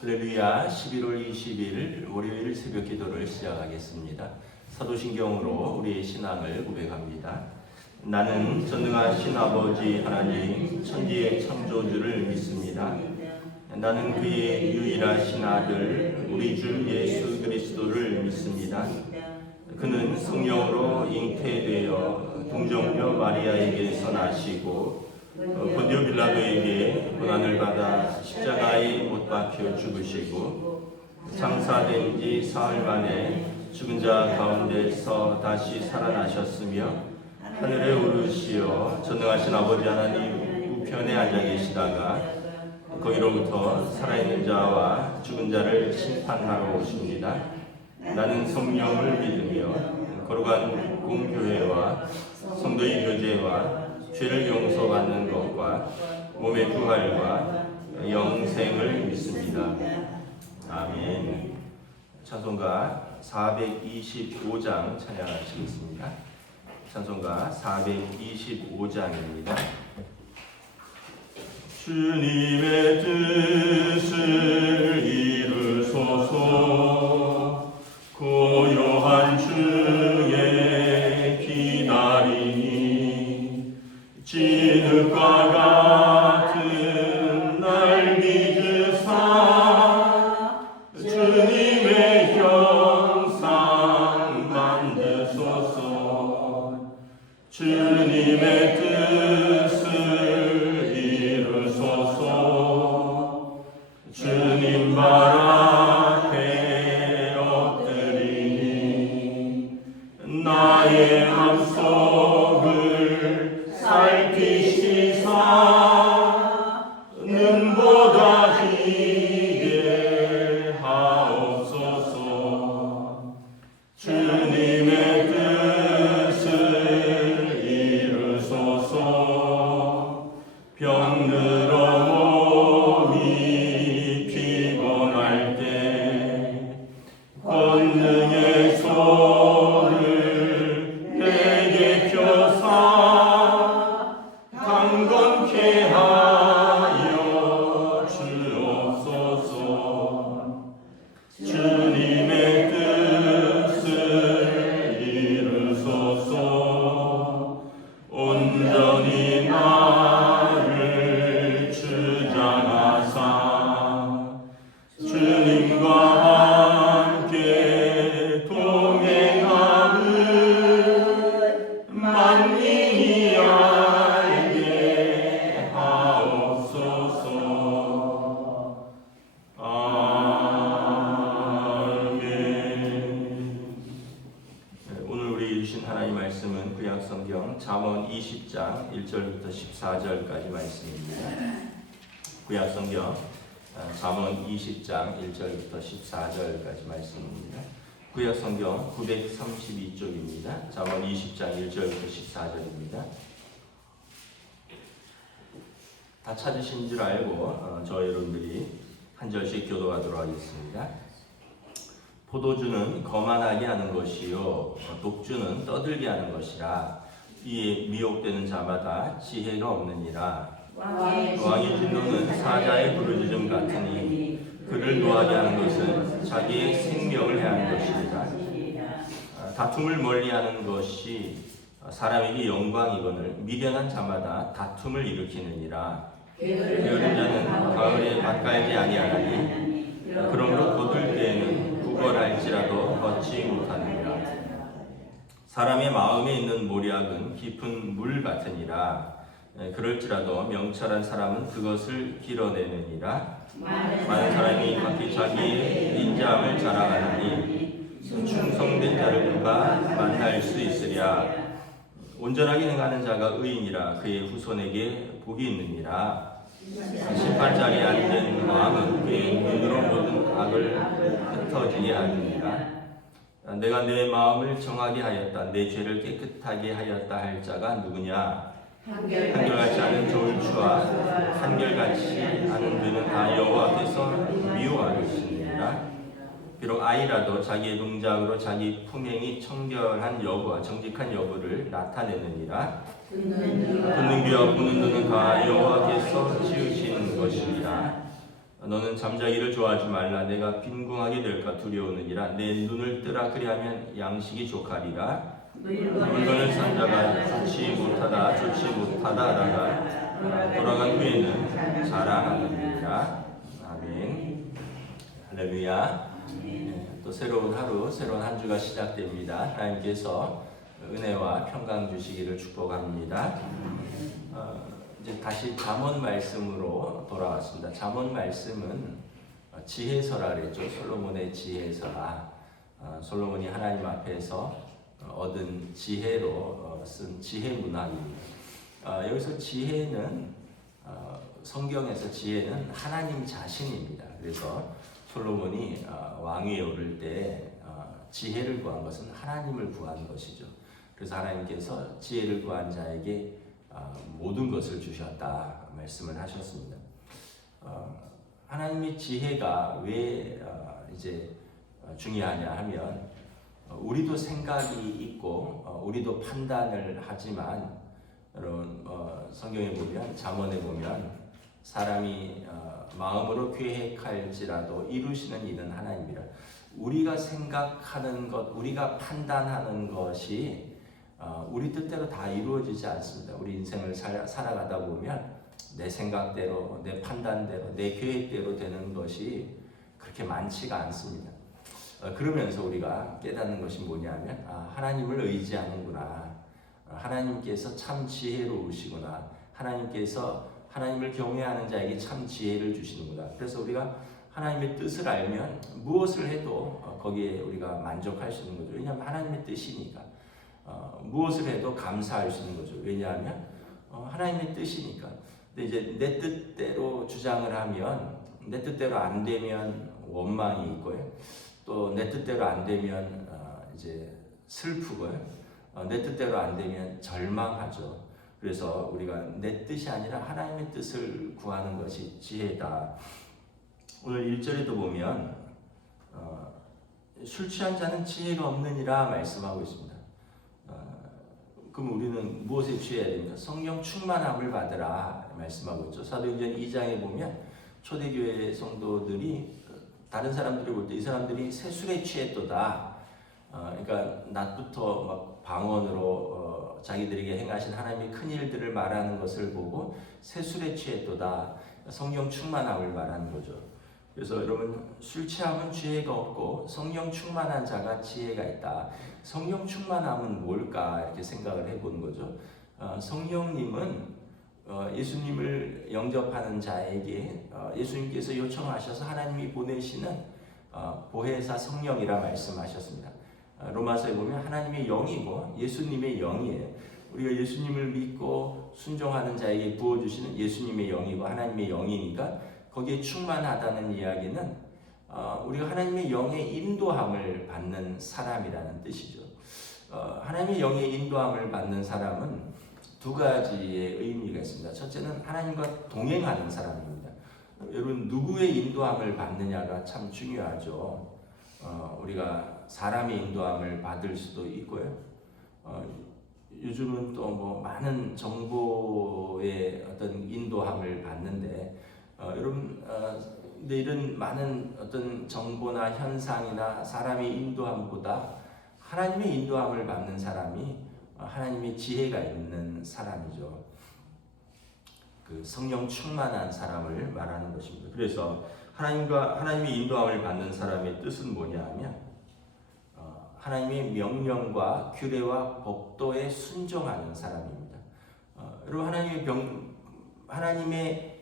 할렐루야. 11월 20일 월요일 새벽 기도를 시작하겠습니다. 사도신경으로 우리의 신앙을 고백합니다. 나는 전능하신 아버지 하나님 천지의 창조주를 믿습니다. 나는 그의 유일하신 아들 우리 주 예수 그리스도를 믿습니다. 그는 성령으로 잉태되어 동정녀 마리아에게서 나시고 본디오 빌라도에게 고난을 받아 십자가에 못 박혀 죽으시고 장사된 지 사흘 만에 죽은 자 가운데서 다시 살아나셨으며 하늘에 오르시어 전능하신 아버지 하나님 우편에 앉아 계시다가 거기로부터 살아있는 자와 죽은 자를 심판하러 오십니다. 나는 성령을 믿으며 거룩한 공교회와 성도의 교제와 죄를 용서받는 것과 몸의 부활과 영생을 믿습니다. 아멘. 찬송가 425장 찬양하시겠습니다. 찬송가 425장입니다. 주님의 뜻을 이루소서. 고요한 주에 기다리니 진흙과 같은 날 믿으사 주님의 형상 만드소서. 주님의 뜻을 이루소서. 주님 발 앞에 엎드리니 나의 맘속을 살피시사 눈보다 희게 하옵소서. 주님의 뜻을 이루소서. 병들어 몸이 피곤할 때 권능의 손을 내게 펴사 강건케 하여 주옵소서. 주님의 뜻을 이루소서. 온전히 나를 주장하사 주님과 함께 동행함을 만민이 알게 하옵소서. 아멘. 오늘 우리 주신 하나님 말씀은 구약성경 잠언 20장 1절부터 14절까지 말씀입니다. 구약성경 잠언 20장 1절부터 14절까지 말씀입니다. 구약성경 932쪽입니다. 잠언 20장 1절부터 14절입니다. 다 찾으신 줄 알고 저 여러분들이 한 절씩 교도하도록 하겠습니다. 포도주는 거만하게 하는 것이요 독주는 떠들게 하는 것이라. 이에 미혹되는 자마다 지혜가 없느니라. 왕의 진노는 사자의 부르짖음 같으니 그를 노하게 하는 것은 자기의 생명을 해하는 것이니라. 다툼을 멀리하는 것이 사람에게 영광이거늘 미련한 자마다 다툼을 일으키느니라. 게으른 자는 가을에 맛깔지 아니하나니 그러므로 거둘 때에는 구걸할지라도 걷지 못하느니라. 사람의 마음에 있는 모략은 깊은 물 같으니라. 그럴지라도 명철한 사람은 그것을 길어내느니라. 많은 사람이 각기 자기의 인자함을 자랑하느니 충성된 자를 누가 만날 수 있으랴. 온전하게 행하는 자가 의인이라. 그의 후손에게 복이 있느니라. 심판자리에 앉은 왕은 그의 눈으로 모든 악을 흩어지게 하느니라. 내가 내 마음을 정하게 하였다. 내 죄를 깨끗하게 하였다 할 자가 누구냐? 한결같이 하는 저울추와 한결같이 하는 그는 다 여호와께서 미워하시느니라. 비록 아이라도 자기의 동작으로 자기 품행이 청결한 여부와 정직한 여부를 나타내느니라. 듣는 귀와 보는 눈은 다 여호와께서 지으시는 것이니라. 너는 잠자기를 좋아하지 말라. 내가 빈궁하게 될까 두려우느니라. 내 눈을 뜨라. 그리하면 양식이 족하리라. 물건을 산 자가 좋지 못하다 하다가 돌아간 후에는 자랑하느니라. 아멘. 할렐루야. 또 새로운 하루, 새로운 한 주가 시작됩니다. 하나님께서 은혜와 평강 주시기를 축복합니다. 이제 다시 잠언 말씀으로 돌아왔습니다. 잠언 말씀은 지혜서라 그랬죠. 솔로몬의 지혜서라. 솔로몬이 하나님 앞에서 얻은 지혜로 쓴 지혜 문학입니다. 여기서 지혜는 성경에서 지혜는 하나님 자신입니다. 그래서 솔로몬이 왕위에 오를 때 지혜를 구한 것은 하나님을 구한 것이죠. 그래서 하나님께서 지혜를 구한 자에게 모든 것을 주셨다 말씀을 하셨습니다. 하나님의 지혜가 왜 이제 중요하냐 하면 우리도 생각이 있고 우리도 판단을 하지만 여러분 성경에 보면 잠언에 보면 사람이 마음으로 계획할지라도 이루시는 이는 하나님이라. 우리가 생각하는 것, 우리가 판단하는 것이 우리 뜻대로 다 이루어지지 않습니다. 우리 인생을 살아가다 보면 내 생각대로, 내 판단대로, 내 계획대로 되는 것이 그렇게 많지가 않습니다. 그러면서 우리가 깨닫는 것이 뭐냐면 하나님을 의지하는구나. 하나님께서 참 지혜로우시구나. 하나님을 경외하는 자에게 참 지혜를 주시는구나. 그래서 우리가 하나님의 뜻을 알면 무엇을 해도 거기에 우리가 만족할 수 있는 거죠. 왜냐하면 하나님의 뜻이니까. 무엇을 해도 감사할 수 있는 거죠. 왜냐하면 하나님의 뜻이니까. 근데 이제 내 뜻대로 주장을 하면, 내 뜻대로 안 되면 원망이 있고요. 또 내 뜻대로 안 되면 이제 슬프고요. 내 뜻대로 안 되면 절망하죠. 그래서 우리가 내 뜻이 아니라 하나님의 뜻을 구하는 것이 지혜다. 오늘 1절에도 보면 술 취한 자는 지혜가 없느니라 말씀하고 있습니다. 그럼 우리는 무엇에 취해야 됩니까? 성령 충만함을 받으라 말씀하고 있죠. 사도행전 2장에 보면 초대교회 성도들이 다른 사람들이 볼 때 이 사람들이 새술에 취했도다. 그러니까 낮부터 막 방언으로 자기들에게 행하신 하나님의 큰 일들을 말하는 것을 보고 새술에 취했도다. 성령 충만함을 말하는 거죠. 그래서 여러분 술 취하면 지혜가 없고 성령 충만한 자가 지혜가 있다. 성령 충만함은 뭘까 이렇게 생각을 해보는 거죠. 성령님은 예수님을 영접하는 자에게 예수님께서 요청하셔서 하나님이 보내시는 보혜사 성령이라 말씀하셨습니다. 로마서에 보면 하나님의 영이고 예수님의 영이에요. 우리가 예수님을 믿고 순종하는 자에게 부어주시는 예수님의 영이고 하나님의 영이니까 거기에 충만하다는 이야기는 우리가 하나님의 영의 인도함을 받는 사람이라는 뜻이죠. 하나님의 영의 인도함을 받는 사람은 두 가지의 의미가 있습니다. 첫째는 하나님과 동행하는 사람입니다. 여러분 누구의 인도함을 받느냐가 참 중요하죠. 우리가 사람의 인도함을 받을 수도 있고요. 요즘은 또 뭐 많은 정보의 어떤 인도함을 받는데 여러분 근데 이런 많은 어떤 정보나 현상이나 사람의 인도함보다 하나님의 인도함을 받는 사람이 하나님의 지혜가 있는 사람이죠. 그 성령 충만한 사람을 말하는 것입니다. 그래서 하나님의 인도함을 받는 사람의 뜻은 뭐냐하면 하나님의 명령과 규례와 법도에 순종하는 사람입니다. 여러분 하나님의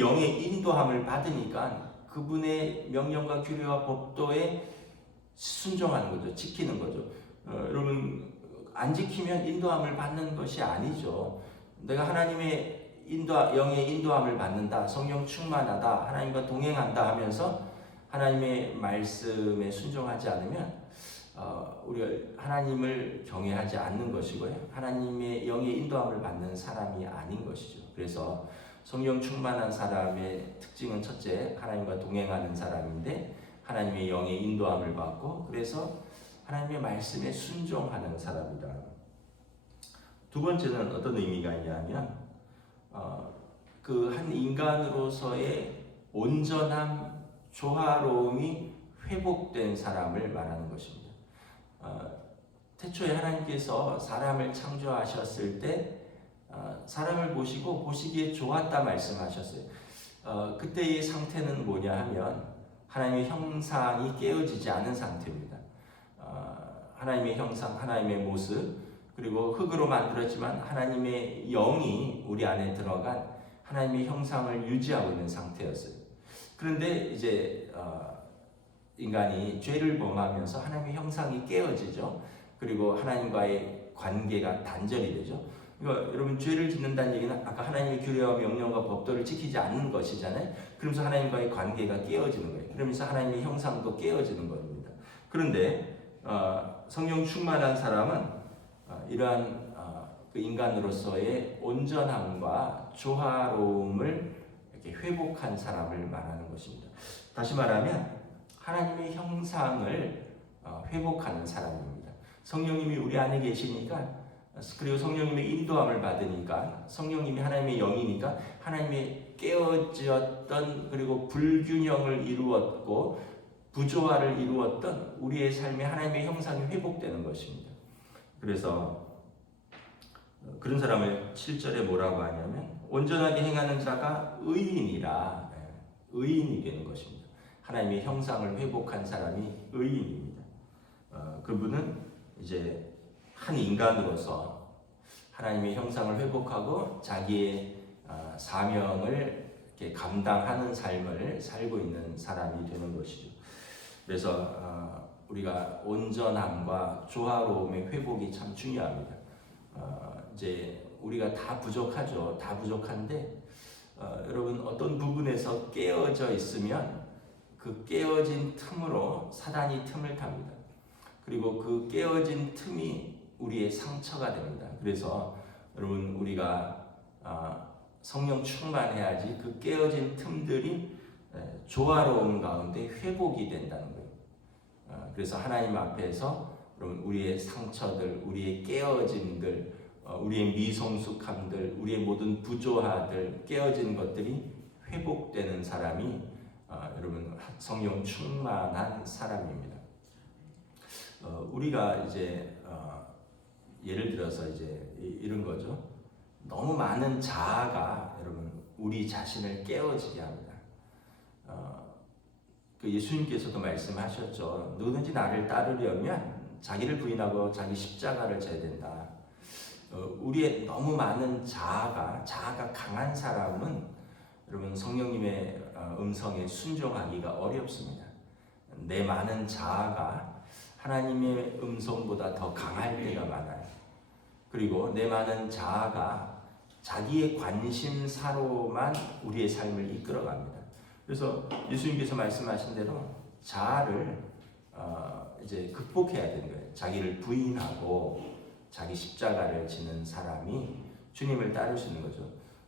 영의 인도함을 받으니까 그분의 명령과 규례와 법도에 순종하는 거죠. 지키는 거죠. 여러분 안 지키면 인도함을 받는 것이 아니죠. 내가 하나님의 영의 인도함을 받는다, 성령 충만하다, 하나님과 동행한다 하면서 하나님의 말씀에 순종하지 않으면 우리가 하나님을 경외하지 않는 것이고요. 하나님의 영의 인도함을 받는 사람이 아닌 것이죠. 그래서 성령 충만한 사람의 특징은 첫째, 하나님과 동행하는 사람인데 하나님의 영의 인도함을 받고 그래서 하나님의 말씀에 순종하는 사람이다. 두 번째는 어떤 의미가 있냐면 그 한 인간으로서의 온전함, 조화로움이 회복된 사람을 말하는 것입니다. 태초에 하나님께서 사람을 창조하셨을 때 사람을 보시기에 좋았다 말씀하셨어요. 그때의 상태는 뭐냐 하면 하나님의 형상이 깨어지지 않은 상태입니다. 하나님의 형상, 하나님의 모습, 그리고 흙으로 만들었지만 하나님의 영이 우리 안에 들어간 하나님의 형상을 유지하고 있는 상태였어요. 그런데 이제 인간이 죄를 범하면서 하나님의 형상이 깨어지죠. 그리고 하나님과의 관계가 단절이 되죠. 그러니까 여러분, 죄를 짓는다는 얘기는 아까 하나님의 규례와 명령과 법도를 지키지 않는 것이잖아요. 그러면서 하나님과의 관계가 깨어지는 거예요. 그러면서 하나님의 형상도 깨어지는 겁니다. 그런데 성령 충만한 사람은 이러한 그 인간으로서의 온전함과 조화로움을 이렇게 회복한 사람을 말하는 것입니다. 다시 말하면 하나님의 형상을 회복하는 사람입니다. 성령님이 우리 안에 계시니까, 그리고 성령님의 인도함을 받으니까, 성령님이 하나님의 영이니까 하나님의 깨어졌던, 그리고 불균형을 이루었고 부조화를 이루었던 우리의 삶에 하나님의 형상이 회복되는 것입니다. 그래서 그런 사람을 7절에 뭐라고 하냐면 온전하게 행하는 자가 의인이라, 의인이 되는 것입니다. 하나님의 형상을 회복한 사람이 의인입니다. 그분은 이제 한 인간으로서 하나님의 형상을 회복하고 자기의 사명을 이렇게 감당하는 삶을 살고 있는 사람이 되는 것이죠. 그래서 우리가 온전함과 조화로움의 회복이 참 중요합니다. 이제 우리가 다 부족하죠. 다 부족한데 여러분, 어떤 부분에서 깨어져 있으면 그 깨어진 틈으로 사단이 틈을 탑니다. 그리고 그 깨어진 틈이 우리의 상처가 됩니다. 그래서 여러분, 우리가 성령 충만해야지 그 깨어진 틈들이 조화로움 가운데 회복이 된다는 거예요. 그래서 하나님 앞에서 여러분, 우리의 상처들, 우리의 깨어짐들, 우리의 미성숙함들, 우리의 모든 부조화들, 깨어진 것들이 회복되는 사람이 여러분, 성령 충만한 사람입니다. 우리가 이제 예를 들어서 이제 이런 거죠. 너무 많은 자아가 여러분, 우리 자신을 깨어지게 합니다. 그 예수님께서도 말씀하셨죠. 누구든지 나를 따르려면 자기를 부인하고 자기 십자가를 져야 된다. 우리의 너무 많은 자아가 강한 사람은 여러분, 성령님의 음성에 순종하기가 어렵습니다. 내 많은 자아가 하나님의 음성보다 더 강할 때가 많아요. 그리고 내 많은 자아가 자기의 관심사로만 우리의 삶을 이끌어갑니다. 그래서 예수님께서 말씀하신 대로 자아를 이제 극복해야 되는 거예요. 자기를 부인하고 자기 십자가를 지는 사람이 주님을 따를 수 있는 거죠.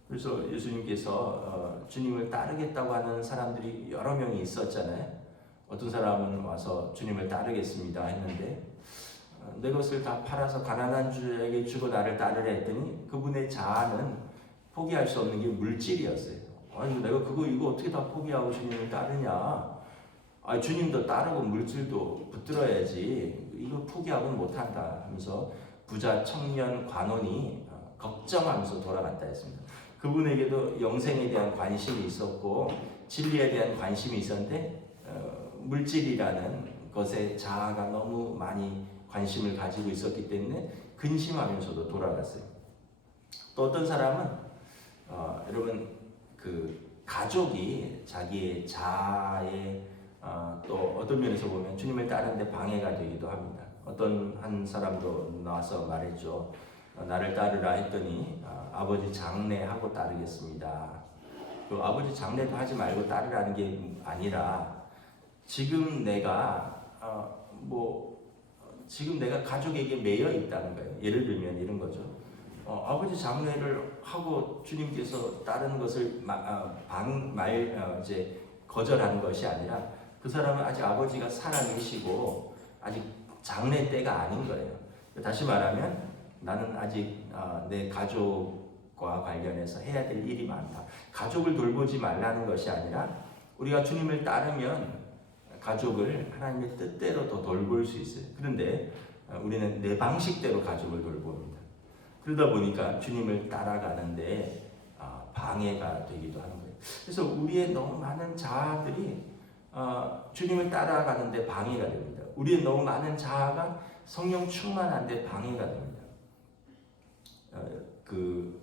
그래서 예수님께서 주님을 따르겠다고 하는 사람들이 여러 명이 있었잖아요. 어떤 사람은 와서 주님을 따르겠습니다 했는데 내 것을 다 팔아서 가난한 자에게 주고 나를 따르라 했더니 그분의 자아는 포기할 수 없는 게 물질이었어요. 아니, 내가 이거 어떻게 다 포기하고 주님을 따르냐? 주님도 따르고 물질도 붙들어야지. 이거 포기하고는 못한다 하면서 부자 청년 관원이 걱정하면서 돌아갔다 했습니다. 그분에게도 영생에 대한 관심이 있었고 진리에 대한 관심이 있었는데 물질이라는 것에 자아가 너무 많이 관심을 가지고 있었기 때문에 근심하면서도 돌아갔어요. 또 어떤 사람은 여러분, 그 가족이 자기의 자아에 또 어떤 면에서 보면 주님을 따르는데 방해가 되기도 합니다. 어떤 한 사람도 나와서 말했죠. 나를 따르라 했더니 아버지 장례하고 따르겠습니다. 그 아버지 장례도 하지 말고 따르라는 게 아니라 지금 내가 지금 내가 가족에게 매여 있다는 거예요. 예를 들면 이런 거죠. 아버지 장례를 하고 주님께서 따르는 것을 이제 거절하는 것이 아니라 그 사람은 아직 아버지가 살아계시고 아직 장례 때가 아닌 거예요. 다시 말하면 나는 아직 내 가족과 관련해서 해야 될 일이 많다. 가족을 돌보지 말라는 것이 아니라 우리가 주님을 따르면 가족을 하나님의 뜻대로 더 돌볼 수 있어요. 그런데 우리는 내 방식대로 가족을 돌봅니다. 그러다 보니까 주님을 따라가는데 방해가 되기도 하는 거예요. 그래서 우리의 너무 많은 자아들이 주님을 따라가는데 방해가 됩니다. 우리의 너무 많은 자아가 성령 충만한데 방해가 됩니다.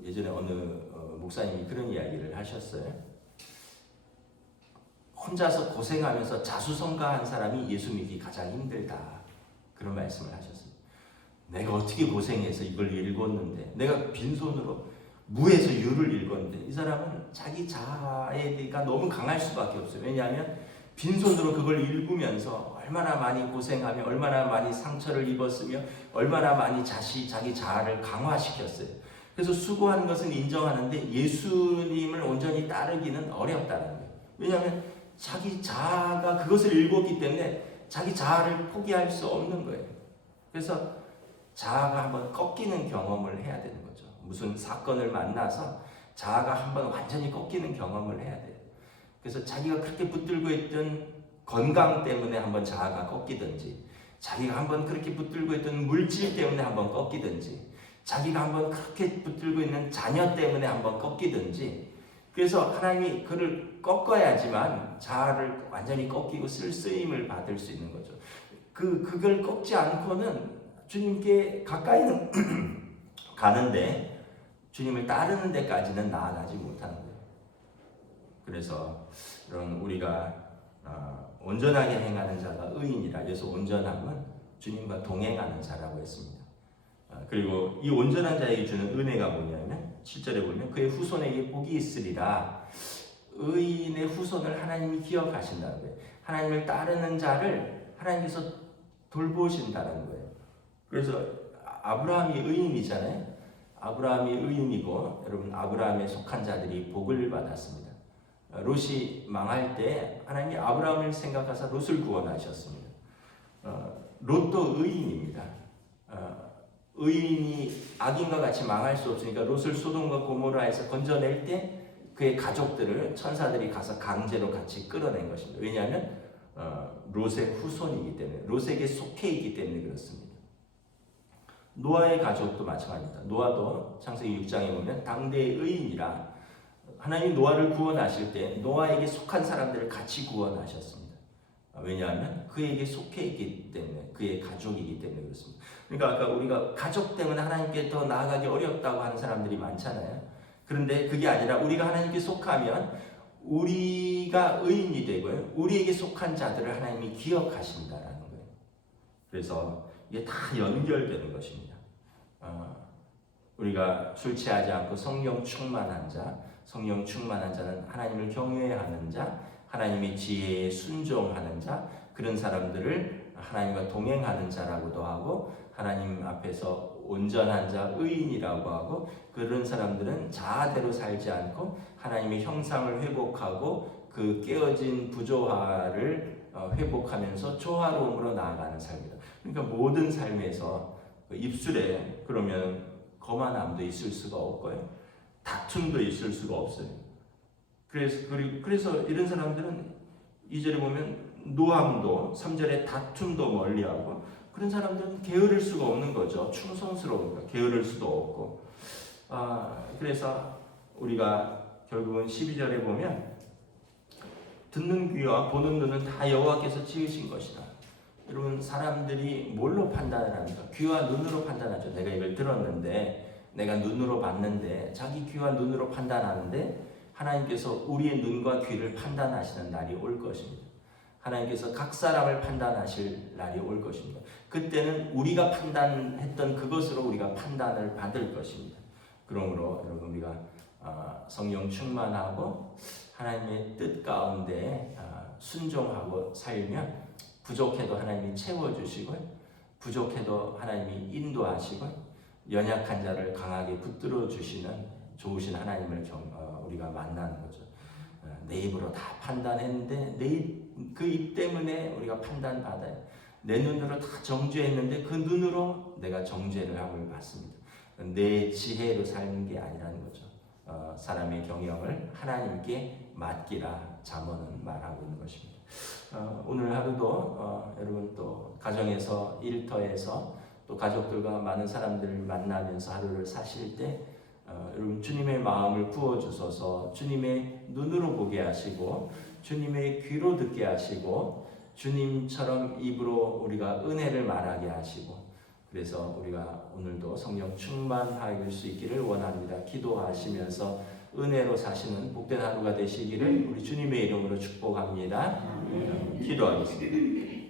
예전에 어느 목사님이 그런 이야기를 하셨어요. 혼자서 고생하면서 자수성가한 사람이 예수 믿기 가장 힘들다. 그런 말씀을 하셨어요. 내가 어떻게 고생해서 이걸 읽었는데, 내가 빈손으로 무에서 유를 읽었는데, 이 사람은 자기 자아가 너무 강할 수밖에 없어요. 왜냐하면 빈손으로 그걸 읽으면서 얼마나 많이 고생하며 얼마나 많이 상처를 입었으며 얼마나 많이 자기 자아를 강화시켰어요. 그래서 수고한 것은 인정하는데 예수님을 온전히 따르기는 어렵다는 거예요. 왜냐하면 자기 자아가 그것을 읽었기 때문에 자기 자아를 포기할 수 없는 거예요. 그래서 자아가 한번 꺾이는 경험을 해야 되는 거죠. 무슨 사건을 만나서 자아가 한번 완전히 꺾이는 경험을 해야 돼요. 그래서 자기가 그렇게 붙들고 있던 건강 때문에 한번 자아가 꺾이든지, 자기가 한번 그렇게 붙들고 있던 물질 때문에 한번 꺾이든지, 자기가 한번 그렇게 붙들고 있는 자녀 때문에 한번 꺾이든지, 그래서 하나님이 그를 꺾어야지만 자아를 완전히 꺾이고 쓸쓰임을 받을 수 있는 거죠. 그걸 꺾지 않고는 주님께 가까이는 가는데 주님을 따르는 데까지는 나아가지 못하는 거예요. 그래서 여러분, 우리가 온전하게 행하는 자가 의인이라. 그래서 온전함은 주님과 동행하는 자라고 했습니다. 그리고 이 온전한 자에게 주는 은혜가 뭐냐면 7절에 보면 그의 후손에게 복이 있으리라. 의인의 후손을 하나님이 기억하신다는 거예요. 하나님을 따르는 자를 하나님께서 돌보신다는 거예요. 그래서 아브라함이 의인이잖아요. 아브라함이 의인이고, 여러분, 아브라함에 속한 자들이 복을 받았습니다. 롯이 망할 때 하나님이 아브라함을 생각하사 롯을 구원하셨습니다. 롯도 의인입니다. 의인이 악인과 같이 망할 수 없으니까 롯을 소돔과 고모라에서 건져낼 때 그의 가족들을 천사들이 가서 강제로 같이 끌어낸 것입니다. 왜냐하면 롯의 후손이기 때문에, 롯에게 속해 있기 때문에 그렇습니다. 노아의 가족도 마찬가지입니다. 노아도 창세기 6장에 보면 당대의 의인이라 하나님이 노아를 구원하실 때 노아에게 속한 사람들을 같이 구원하셨습니다. 왜냐하면 그에게 속해 있기 때문에, 그의 가족이기 때문에 그렇습니다. 그러니까 아까 우리가 가족 때문에 하나님께 더 나아가기 어렵다고 하는 사람들이 많잖아요. 그런데 그게 아니라 우리가 하나님께 속하면 우리가 의인이 되고요, 우리에게 속한 자들을 하나님이 기억하신다라는 거예요. 그래서 이게 다 연결되는 것입니다. 우리가 술 취하지 않고 성령 충만한 자, 성령 충만한 자는 하나님을 경외하는 자, 하나님의 지혜에 순종하는 자, 그런 사람들을 하나님과 동행하는 자라고도 하고, 하나님 앞에서 온전한 자, 의인이라고 하고, 그런 사람들은 자아대로 살지 않고 하나님의 형상을 회복하고 그 깨어진 부조화를 회복하면서 조화로움으로 나아가는 삶이다. 그러니까 모든 삶에서 입술에 그러면 거만함도 있을 수가 없고요, 다툼도 있을 수가 없어요. 그래서 이런 사람들은 2절에 보면 노함도, 3절에 다툼도 멀리하고, 그런 사람들은 게으를 수가 없는 거죠. 충성스러우니까 게으를 수도 없고. 그래서 우리가 결국은 12절에 보면 듣는 귀와 보는 눈은 다 여호와께서 지으신 것이다. 여러분, 사람들이 뭘로 판단을 합니까? 귀와 눈으로 판단하죠. 내가 이걸 들었는데, 내가 눈으로 봤는데, 자기 귀와 눈으로 판단하는데, 하나님께서 우리의 눈과 귀를 판단하시는 날이 올 것입니다. 하나님께서 각 사람을 판단하실 날이 올 것입니다. 그때는 우리가 판단했던 그것으로 우리가 판단을 받을 것입니다. 그러므로 여러분, 우리가 성령 충만하고 하나님의 뜻 가운데 순종하고 살면 부족해도 하나님이 채워주시고, 부족해도 하나님이 인도하시고, 연약한 자를 강하게 붙들어 주시는 좋으신 하나님을 우리가 만나는 거죠. 내 입으로 다 판단했는데 그 입 때문에 우리가 판단받아요. 내 눈으로 다 정죄했는데 그 눈으로 내가 정죄를 함을 받습니다. 내 지혜로 사는 게 아니라는 거죠. 사람의 경영을 하나님께 맡기라. 잠언은 말하고 있는 것입니다. 오늘 하루도 여러분 또 가정에서 일터에서 또 가족들과 많은 사람들을 만나면서 하루를 사실 때 여러분 주님의 마음을 부어주셔서 주님의 눈으로 보게 하시고 주님의 귀로 듣게 하시고 주님처럼 입으로 우리가 은혜를 말하게 하시고 그래서 우리가 오늘도 성령 충만할 수 있기를 원합니다. 기도하시면서 은혜로 사시는 복된 하루가 되시기를 우리 주님의 이름으로 축복합니다. 기도하겠습니다.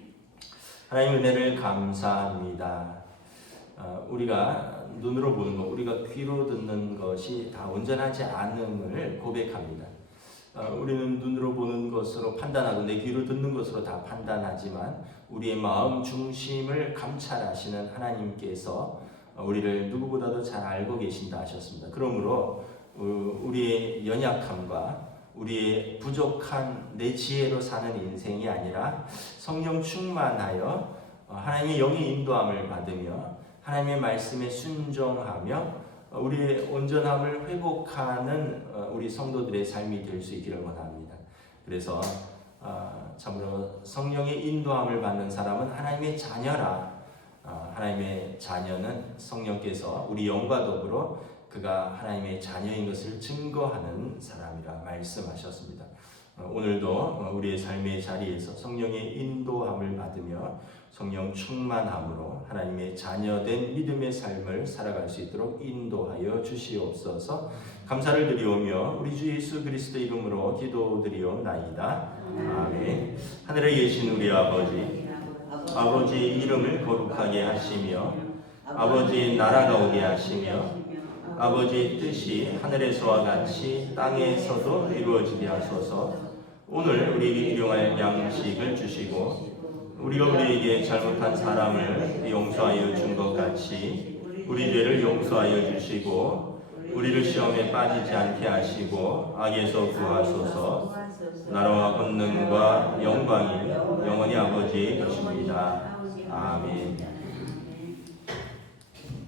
하나님 은혜를 감사합니다. 우리가 눈으로 보는 것, 우리가 귀로 듣는 것이 다 온전하지 않음을 고백합니다. 우리는 눈으로 보는 것으로 판단하고 내 귀로 듣는 것으로 다 판단하지만 우리의 마음 중심을 감찰하시는 하나님께서 우리를 누구보다도 잘 알고 계신다 하셨습니다. 그러므로 우리의 연약함과 우리의 부족한 내 지혜로 사는 인생이 아니라 성령 충만하여 하나님의 영의 인도함을 받으며 하나님의 말씀에 순종하며 우리의 온전함을 회복하는 우리 성도들의 삶이 될 수 있기를 원합니다. 그래서 참으로 성령의 인도함을 받는 사람은 하나님의 자녀라. 하나님의 자녀는 성령께서 우리 영과 더불어 그가 하나님의 자녀인 것을 증거하는 사람이라 말씀하셨습니다. 오늘도 우리의 삶의 자리에서 성령의 인도함을 받으며 성령 충만함으로 하나님의 자녀된 믿음의 삶을 살아갈 수 있도록 인도하여 주시옵소서. 감사를 드리오며 우리 주 예수 그리스도 이름으로 기도드리옵나이다. 아멘. 하늘에 계신 우리 아버지의 이름을 거룩하게 하시며 아버지의 나라가 오게 하시며 아버지의 뜻이 하늘에서와 같이 땅에서도 이루어지게 하소서. 오늘 우리에게 일용할 양식을 주시고 우리가 우리에게 잘못한 사람을 용서하여 준 것 같이 우리 죄를 용서하여 주시고 우리를 시험에 빠지지 않게 하시고 악에서 구하소서. 나라와 권능과 영광이 영원히 아버지의 것입니다. 아멘.